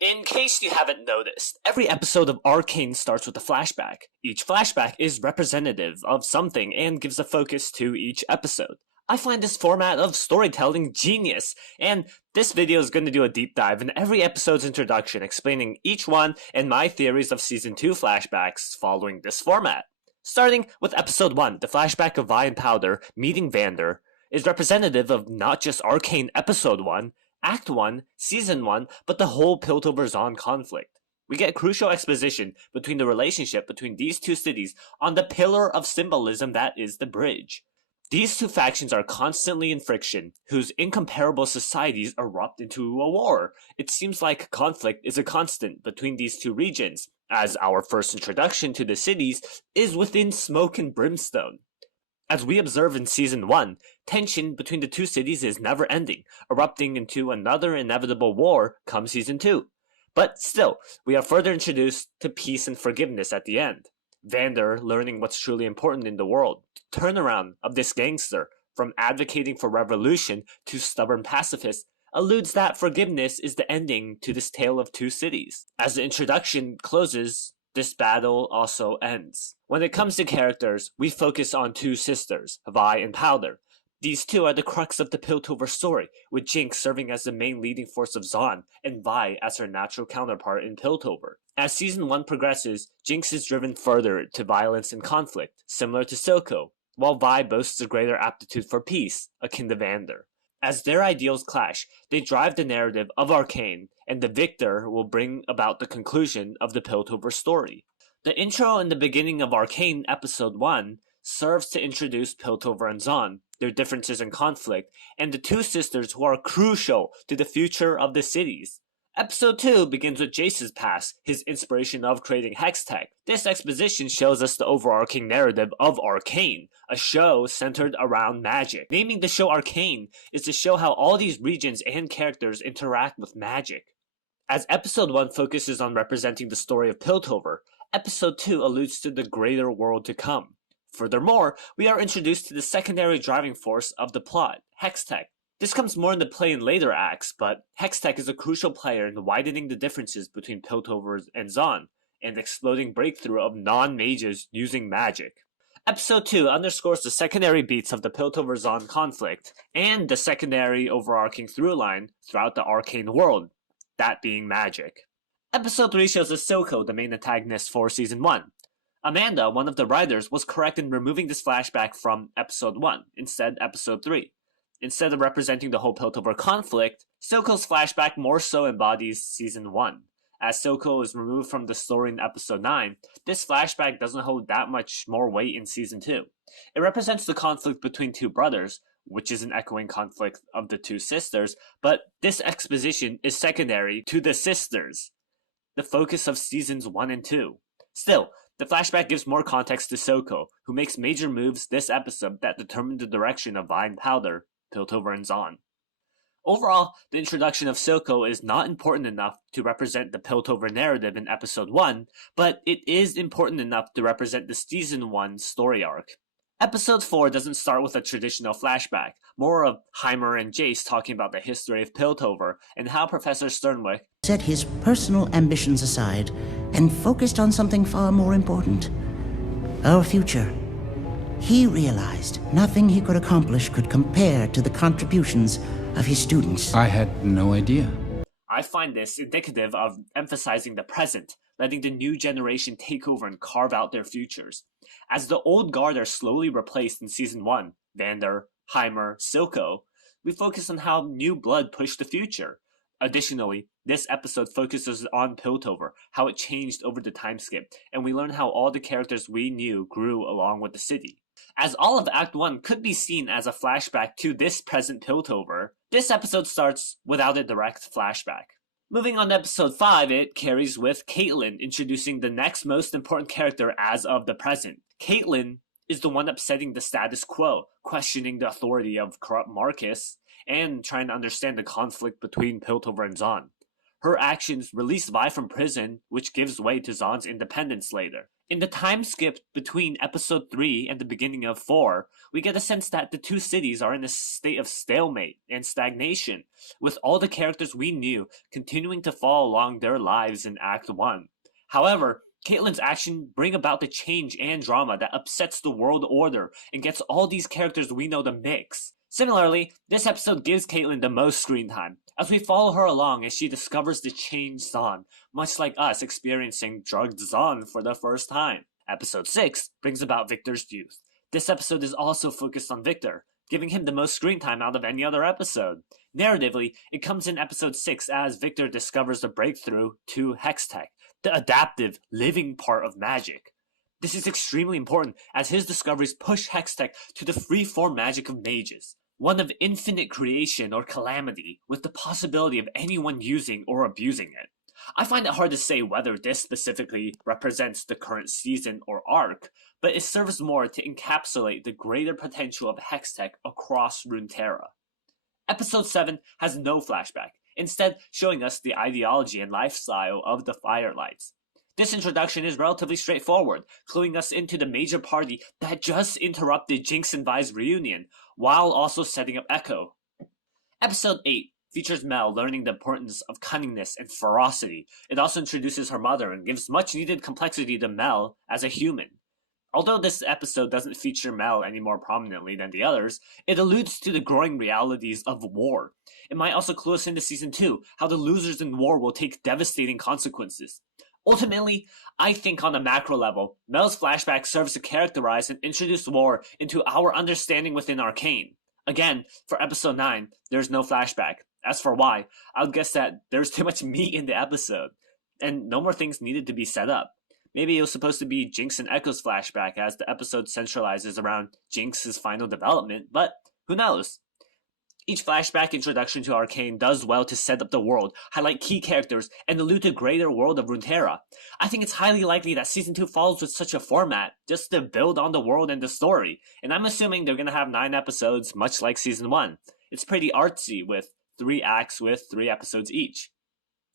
In case you haven't noticed, every episode of Arcane starts with a flashback. Each flashback is representative of something and gives a focus to each episode. I find this format of storytelling genius, and this video is going to do a deep dive in every episode's introduction, explaining each one and my theories of Season 2 flashbacks following this format. Starting with Episode 1, the flashback of Vi and Powder meeting Vander is representative of not just Arcane Episode 1, Act 1, Season 1, but the whole Piltover-Zon conflict. We get crucial exposition between the relationship between these two cities on the pillar of symbolism that is the bridge. These two factions are constantly in friction, whose incomparable societies erupt into a war. It seems like conflict is a constant between these two regions, as our first introduction to the cities is within smoke and brimstone. As we observe in Season 1, tension between the two cities is never ending, erupting into another inevitable war come Season 2. But still, we are further introduced to peace and forgiveness at the end. Vander learning what's truly important in the world, the turnaround of this gangster from advocating for revolution to stubborn pacifist, alludes that forgiveness is the ending to this tale of two cities. As the introduction closes, this battle also ends. When it comes to characters, we focus on two sisters, Vi and Powder. These two are the crux of the Piltover story, with Jinx serving as the main leading force of Zon, and Vi as her natural counterpart in Piltover. As Season 1 progresses, Jinx is driven further to violence and conflict, similar to Silco, while Vi boasts a greater aptitude for peace, akin to Vander. As their ideals clash, they drive the narrative of Arcane, and the victor will bring about the conclusion of the Piltover story. The intro and the beginning of Arcane Episode 1 serves to introduce Piltover and Zon, their differences and conflict, and the two sisters who are crucial to the future of the cities. Episode 2 begins with Jace's past, his inspiration of creating Hextech. This exposition shows us the overarching narrative of Arcane, a show centered around magic. Naming the show Arcane is to show how all these regions and characters interact with magic. As Episode 1 focuses on representing the story of Piltover, Episode 2 alludes to the greater world to come. Furthermore, we are introduced to the secondary driving force of the plot, Hextech. This comes more into play in later acts, but Hextech is a crucial player in widening the differences between Piltover and Zon, and exploding breakthrough of non-mages using magic. Episode 2 underscores the secondary beats of the Piltover-Zon conflict, and the secondary overarching throughline throughout the Arcane world, that being magic. Episode 3 shows us Silco, the main antagonist for Season 1. Amanda, one of the writers, was correct in removing this flashback from Episode 1, instead Episode 3. Instead of representing the whole Piltover conflict, Silco's flashback more so embodies Season 1. As Silco is removed from the story in Episode 9, this flashback doesn't hold that much more weight in Season 2. It represents the conflict between two brothers, which is an echoing conflict of the two sisters, but this exposition is secondary to the sisters, the focus of Seasons 1 and 2. Still, the flashback gives more context to Silco, who makes major moves this episode that determine the direction of Vi and Powder, Piltover and Zon. Overall, the introduction of Silco is not important enough to represent the Piltover narrative in Episode 1, but it is important enough to represent the Season 1 story arc. Episode 4 doesn't start with a traditional flashback, more of Heimer and Jace talking about the history of Piltover and how Professor Sternwick set his personal ambitions aside and focused on something far more important: our future. He realized nothing he could accomplish could compare to the contributions of his students. I had no idea. I find this indicative of emphasizing the present, letting the new generation take over and carve out their futures. As the old guard are slowly replaced in Season 1, Vander, Heimer, Silco, we focus on how new blood pushed the future. Additionally, this episode focuses on Piltover, how it changed over the time skip, and we learn how all the characters we knew grew along with the city. As all of Act 1 could be seen as a flashback to this present Piltover, this episode starts without a direct flashback. Moving on to Episode 5, it carries with Caitlyn introducing the next most important character as of the present. Caitlyn is the one upsetting the status quo, questioning the authority of corrupt Marcus, and trying to understand the conflict between Piltover and Zon. Her actions release Vi from prison, which gives way to Zon's independence later. In the time skip between episode 3 and the beginning of 4, we get a sense that the two cities are in a state of stalemate and stagnation, with all the characters we knew continuing to follow along their lives in Act 1. However, Caitlyn's actions bring about the change and drama that upsets the world order and gets all these characters we know to mix. Similarly, this episode gives Caitlyn the most screen time, as we follow her along as she discovers the changed Zahn, much like us experiencing drugged Zahn for the first time. Episode 6 brings about Victor's youth. This episode is also focused on Victor, giving him the most screen time out of any other episode. Narratively, it comes in episode 6 as Victor discovers the breakthrough to Hextech, the adaptive, living part of magic. This is extremely important as his discoveries push Hextech to the free-form magic of mages, one of infinite creation or calamity, with the possibility of anyone using or abusing it. I find it hard to say whether this specifically represents the current season or arc, but it serves more to encapsulate the greater potential of Hextech across Runeterra. Episode 7 has no flashback, instead showing us the ideology and lifestyle of the Firelights. This introduction is relatively straightforward, cluing us into the major party that just interrupted Jinx and Vi's reunion, while also setting up Echo. Episode 8 features Mel learning the importance of cunningness and ferocity. It also introduces her mother and gives much needed complexity to Mel as a human. Although this episode doesn't feature Mel any more prominently than the others, it alludes to the growing realities of war. It might also clue us into Season 2, how the losers in war will take devastating consequences. Ultimately, I think on a macro level, Mel's flashback serves to characterize and introduce war into our understanding within Arcane. Again, for episode 9, there's no flashback. As for why, I would guess that there's too much meat in the episode, and no more things needed to be set up. Maybe it was supposed to be Jinx and Echo's flashback as the episode centralizes around Jinx's final development, but who knows? Each flashback introduction to Arcane does well to set up the world, highlight key characters, and allude to the greater world of Runeterra. I think it's highly likely that Season 2 follows with such a format, just to build on the world and the story, and I'm assuming they're gonna have 9 episodes, much like Season 1. It's pretty artsy, with 3 acts with 3 episodes each.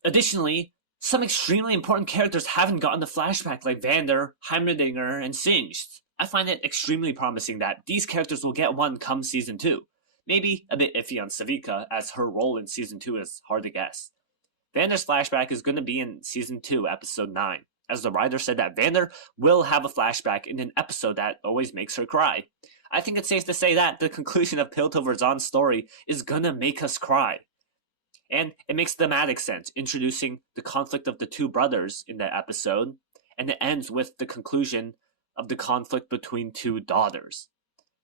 Additionally, some extremely important characters haven't gotten the flashback like Vander, Heimerdinger, and Singed. I find it extremely promising that these characters will get one come Season 2. Maybe a bit iffy on Savika, as her role in Season 2 is hard to guess. Vander's flashback is going to be in Season 2, Episode 9, as the writer said that Vander will have a flashback in an episode that always makes her cry. I think it's safe to say that the conclusion of Piltover Zahn's story is gonna make us cry. And it makes thematic sense, introducing the conflict of the two brothers in that episode, and it ends with the conclusion of the conflict between two daughters.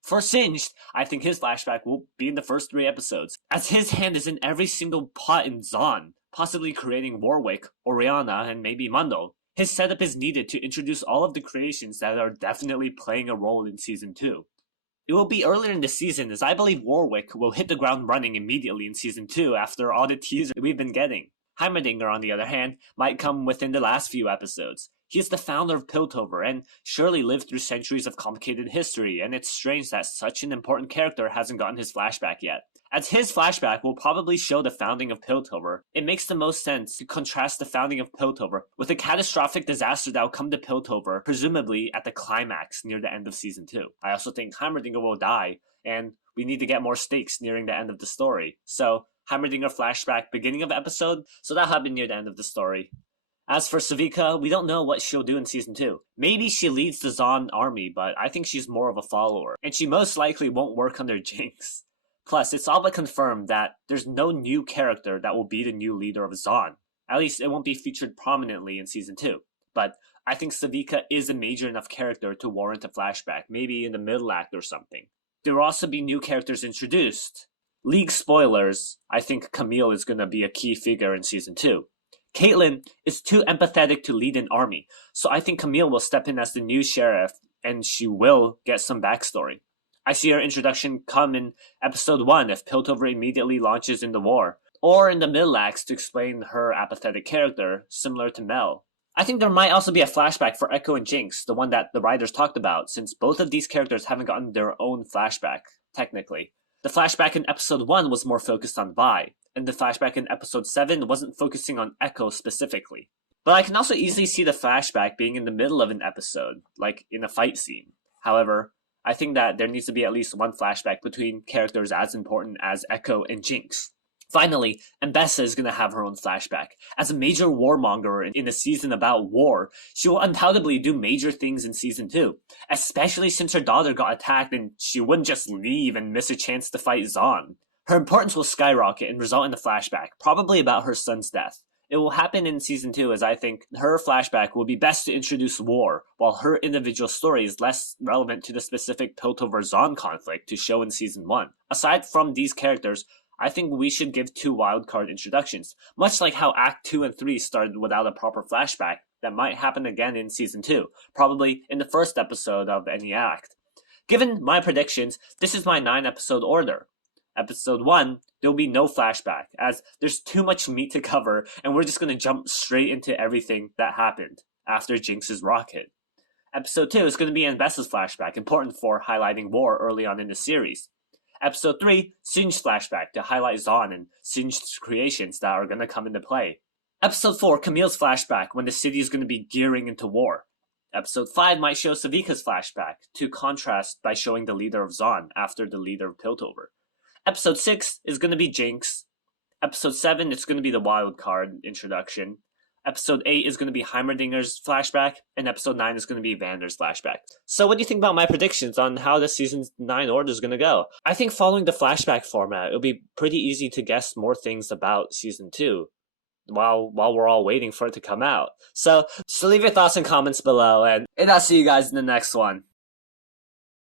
For Singed, I think his flashback will be in the first 3 episodes, as his hand is in every single plot in Zahn, possibly creating Warwick, Oriana, and maybe Mundo. His setup is needed to introduce all of the creations that are definitely playing a role in Season 2. It will be earlier in the season, as I believe Warwick will hit the ground running immediately in Season 2 after all the teasers we've been getting. Heimerdinger, on the other hand, might come within the last few episodes. He is the founder of Piltover and surely lived through centuries of complicated history, and it's strange that such an important character hasn't gotten his flashback yet. As his flashback will probably show the founding of Piltover, it makes the most sense to contrast the founding of Piltover with a catastrophic disaster that will come to Piltover, presumably at the climax near the end of Season 2. I also think Heimerdinger will die, and we need to get more stakes nearing the end of the story. So, Heimerdinger flashback beginning of episode, so that'll happen near the end of the story. As for Savika, we don't know what she'll do in Season 2. Maybe she leads the Zahn army, but I think she's more of a follower, and she most likely won't work under Jinx. Plus, it's all but confirmed that there's no new character that will be the new leader of Zahn. At least it won't be featured prominently in Season 2. But I think Savika is a major enough character to warrant a flashback, maybe in the middle act or something. There will also be new characters introduced. League spoilers, I think Camille is going to be a key figure in Season 2. Caitlyn is too empathetic to lead an army, so I think Camille will step in as the new sheriff, and she will get some backstory. I see her introduction come in Episode 1 if Piltover immediately launches in the war, or in the middle acts to explain her apathetic character, similar to Mel. I think there might also be a flashback for Echo and Jinx, the one that the writers talked about, since both of these characters haven't gotten their own flashback, technically. The flashback in Episode 1 was more focused on Vi, and the flashback in Episode 7 wasn't focusing on Echo specifically. But I can also easily see the flashback being in the middle of an episode, like in a fight scene. However, I think that there needs to be at least one flashback between characters as important as Echo and Jinx. Finally, Mbessa is going to have her own flashback. As a major warmonger in a season about war, she will undoubtedly do major things in season 2, especially since her daughter got attacked and she wouldn't just leave and miss a chance to fight Zahn. Her importance will skyrocket and result in a flashback, probably about her son's death. It will happen in season 2 as I think her flashback will be best to introduce war, while her individual story is less relevant to the specific Piltover-Zahn conflict to show in season 1. Aside from these characters, I think we should give 2 wildcard introductions, much like how Act 2 and 3 started without a proper flashback that might happen again in Season 2, probably in the first episode of any act. Given my predictions, this is my 9-episode order. Episode 1, there will be no flashback, as there's too much meat to cover, and we're just going to jump straight into everything that happened after Jinx's rocket. Episode 2 is going to be Mbessa's flashback, important for highlighting war early on in the series. Episode 3, Singe's flashback to highlight Zahn and Singe's creations that are going to come into play. Episode 4, Camille's flashback when the city is going to be gearing into war. Episode 5 might show Savika's flashback to contrast by showing the leader of Zahn after the leader of Piltover. Episode 6 is going to be Jinx. Episode 7 is going to be the wild card introduction. Episode 8 is going to be Heimerdinger's flashback, and Episode 9 is going to be Vander's flashback. So what do you think about my predictions on how the Season 9 order is going to go? I think following the flashback format, it'll be pretty easy to guess more things about Season 2 while we're all waiting for it to come out. So leave your thoughts and comments below, and I'll see you guys in the next one.